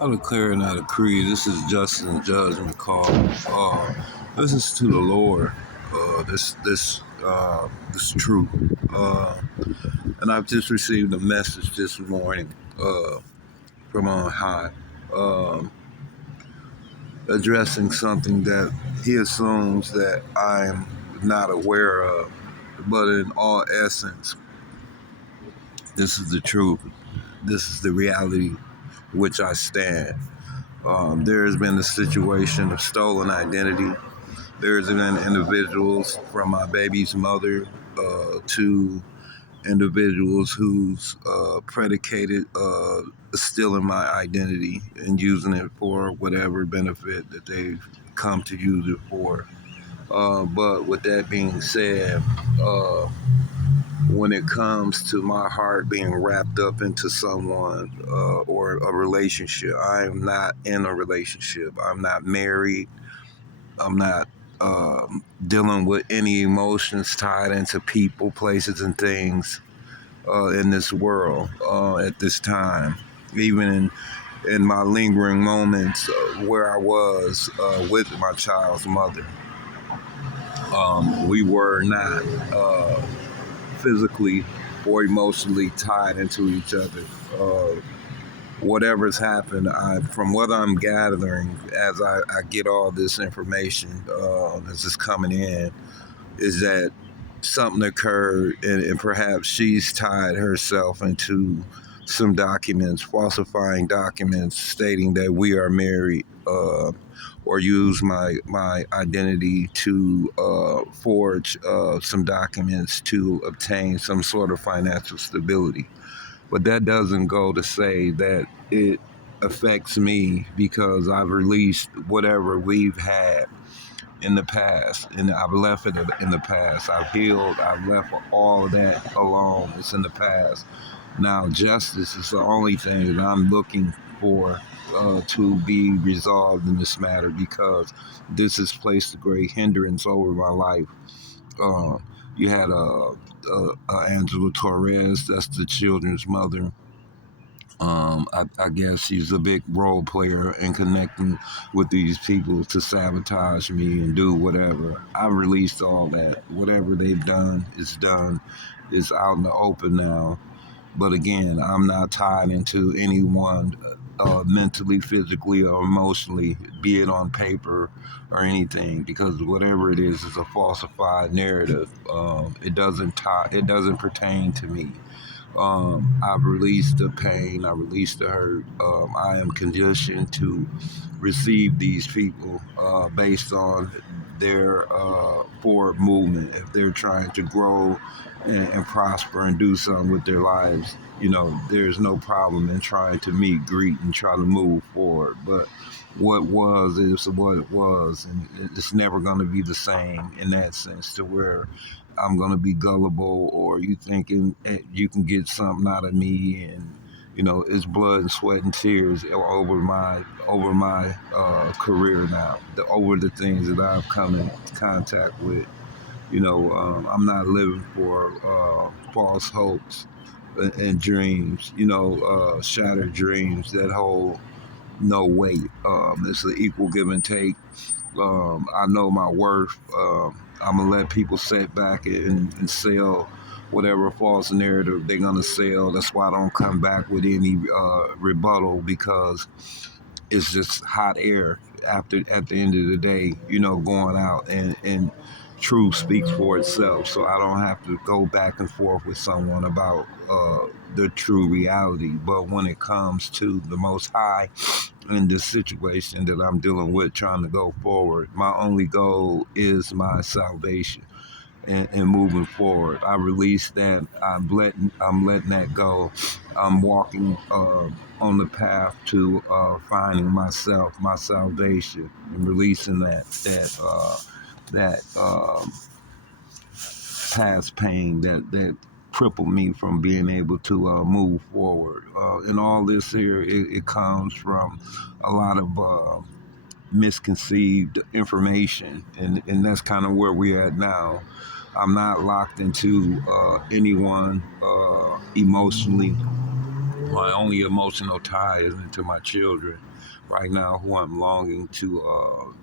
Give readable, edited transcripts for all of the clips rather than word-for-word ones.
I declare and I decree, this is Justin Judgement call. This is to the Lord. This truth. And I've just received a message this morning from on high, um, addressing something that He assumes that I'm not aware of. But in all essence, this is the truth. This is the reality which I stand. There has been a situation of stolen identity. There's been individuals from my baby's mother to individuals who's predicated stealing my identity and using it for whatever benefit that they've come to use it for. But with that being said, uh, when it comes to my heart being wrapped up into someone or a relationship, I am not in a relationship. I'm not married. I'm not dealing with any emotions tied into people, places, and things in this world at this time. Even in my lingering moments where I was with my child's mother, we were not physically or emotionally tied into each other. Whatever's happened, from what I'm gathering as I get all this information that's just coming in, is that something occurred and perhaps she's tied herself into some documents, falsifying documents stating that we are married, or use my identity to forge some documents to obtain some sort of financial stability. But that doesn't go to say that it affects me because I've released whatever we've had in the past, and I've left it in the past. I've healed. I've left all of that alone. It's in the past. Now, justice is the only thing that I'm looking for to be resolved in this matter, because this has placed a great hindrance over my life. Uh, you had Angela Torres, that's the children's mother. I guess she's a big role player in connecting with these people to sabotage me and do whatever. I've released all that. Whatever they've done is done. It's out in the open now. But again, I'm not tied into anyone mentally, physically, or emotionally, be it on paper or anything, because whatever it is a falsified narrative. It doesn't pertain to me. I've released the pain, I released the hurt. I am conditioned to receive these people based on their forward movement. If they're trying to grow and prosper and do something with their lives, there's no problem in trying to meet, greet, and try to move forward. But what was is what it was, and it's never going to be the same in that sense, to where I'm going to be gullible, or you thinking you can get something out of me, and it's blood and sweat and tears over my career now, over the things that I've come in contact with. I'm not living for false hopes and dreams, shattered dreams that hold no weight. It's an equal give and take. I know my worth. I'm gonna let people sit back and sell whatever false narrative they're gonna sell. That's why I don't come back with any rebuttal, because it's just hot air. After at the end of the day, going out and truth speaks for itself. So I don't have to go back and forth with someone about the true reality. But when it comes to the Most High in this situation that I'm dealing with, trying to go forward, my only goal is my salvation and moving forward. I release that. I'm letting that go. I'm walking on the path to finding myself, my salvation, and releasing that past pain that crippled me from being able to move forward. And all this here, it comes from a lot of misconceived information, and that's kind of where we're at now. I'm not locked into anyone emotionally. My only emotional tie is into my children right now, who I'm longing to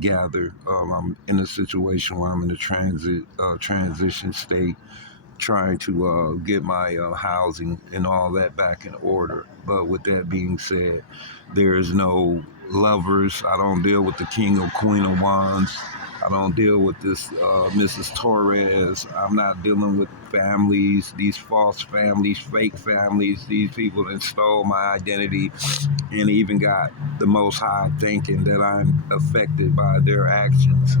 gather. I'm in a situation where I'm in a transition state, trying to get my housing and all that back in order. But with that being said, there is no lovers. I don't deal with the king or queen of wands. I don't deal with this Mrs. Torres. I'm not dealing with families, these false families, fake families, these people that stole my identity and even got the Most High thinking that I'm affected by their actions.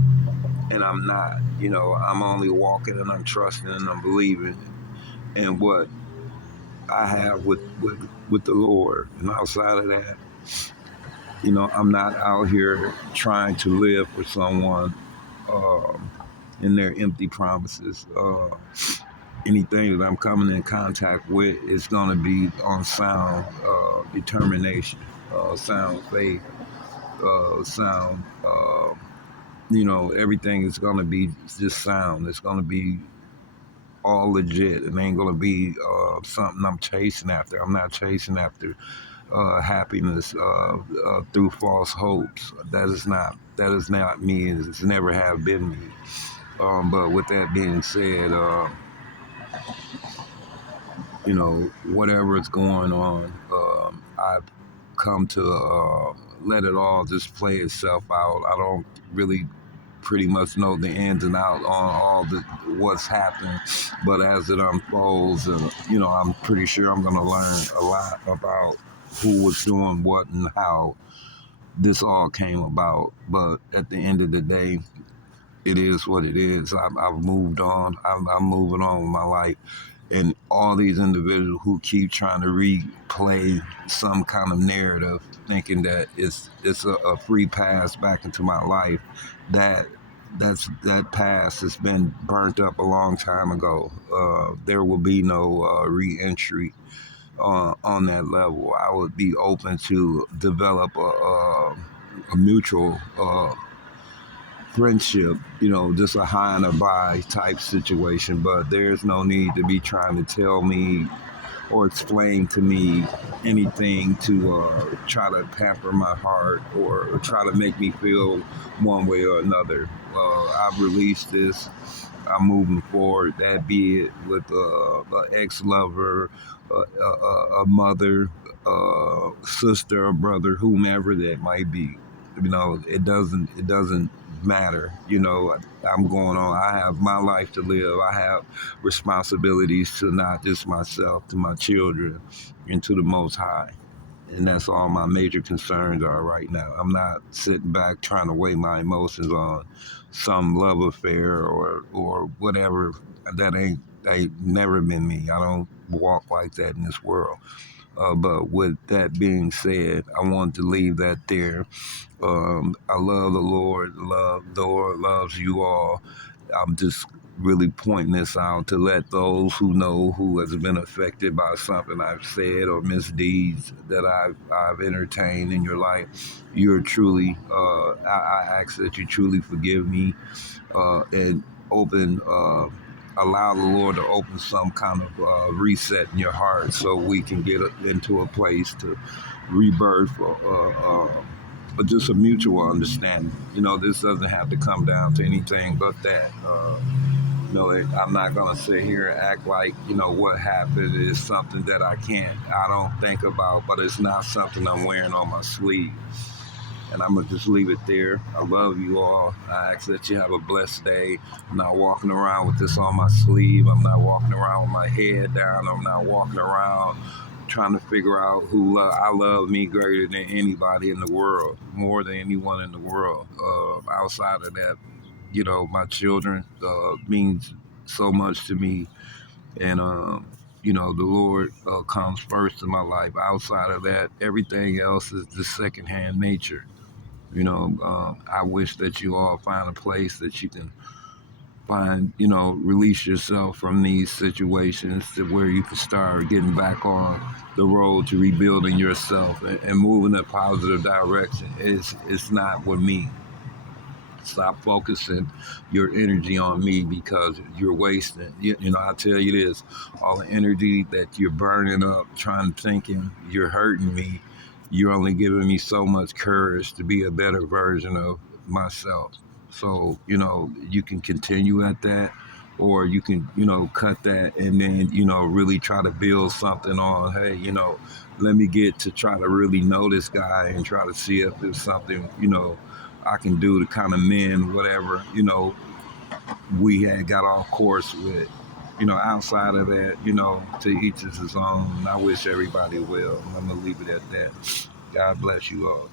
And I'm not. I'm only walking and I'm trusting and I'm believing in what I have with the Lord. And outside of that, I'm not out here trying to live for someone um, in their empty promises. Anything that I'm coming in contact with is going to be on sound determination, sound faith, sound. Everything is going to be just sound. It's going to be all legit. It ain't going to be something I'm chasing after. I'm not chasing after happiness through false hopes. That is not me. It's never have been me. But with that being said, whatever is going on, I've come to let it all just play itself out. I don't really pretty much know the ins and outs on all the what's happening, but as it unfolds, and I'm pretty sure I'm going to learn a lot about who was doing what and how this all came about. But at the end of the day, it is what it is. I've moved on. I'm moving on with my life. And all these individuals who keep trying to replay some kind of narrative, thinking that it's a free pass back into my life, that past has been burnt up a long time ago. There will be no re-entry on that level. I would be open to develop a mutual friendship, just a high and a by type situation. But there's no need to be trying to tell me or explain to me anything to try to pamper my heart or try to make me feel one way or another. I've released this. I'm moving forward. That be it with an ex-lover, a mother, sister, or brother, whomever that might be. It doesn't matter. I'm going on. I have my life to live. I have responsibilities to not just myself, to my children, and to the Most High. And that's all my major concerns are right now. I'm not sitting back trying to weigh my emotions on some love affair or whatever. That ain't never been me. I don't walk like that in this world. But with that being said, I want to leave that there. I love the Lord. The Lord loves you all. I'm just really pointing this out to let those who know who has been affected by something I've said or misdeeds that I've entertained in your life. You're truly. I ask that you truly forgive me and open. Allow the Lord to open some kind of reset in your heart so we can get into a place to rebirth but just a mutual understanding. This doesn't have to come down to anything but that. I'm not going to sit here and act like, what happened is something that I don't think about, but it's not something I'm wearing on my sleeve. And I'm going to just leave it there. I love you all. I ask that you have a blessed day. I'm not walking around with this on my sleeve. I'm not walking around with my head down. I'm not walking around trying to figure out who I love me greater than anybody in the world, more than anyone in the world. Outside of that, my children means so much to me. And, the Lord comes first in my life. Outside of that, everything else is the secondhand nature. I wish that you all find a place that you can find, release yourself from these situations to where you can start getting back on the road to rebuilding yourself and moving in a positive direction. It's not with me. Stop focusing your energy on me because you're wasting. I tell you this, all the energy that you're burning up, thinking you're hurting me, you're only giving me so much courage to be a better version of myself. So, you can continue at that, or you can, cut that and then, really try to build something on, hey, let me get to try to really know this guy and try to see if there's something, I can do to kind of mend whatever, we had got off course with. Outside of that, to each is his own. I wish everybody well. I'm gonna leave it at that. God bless you all.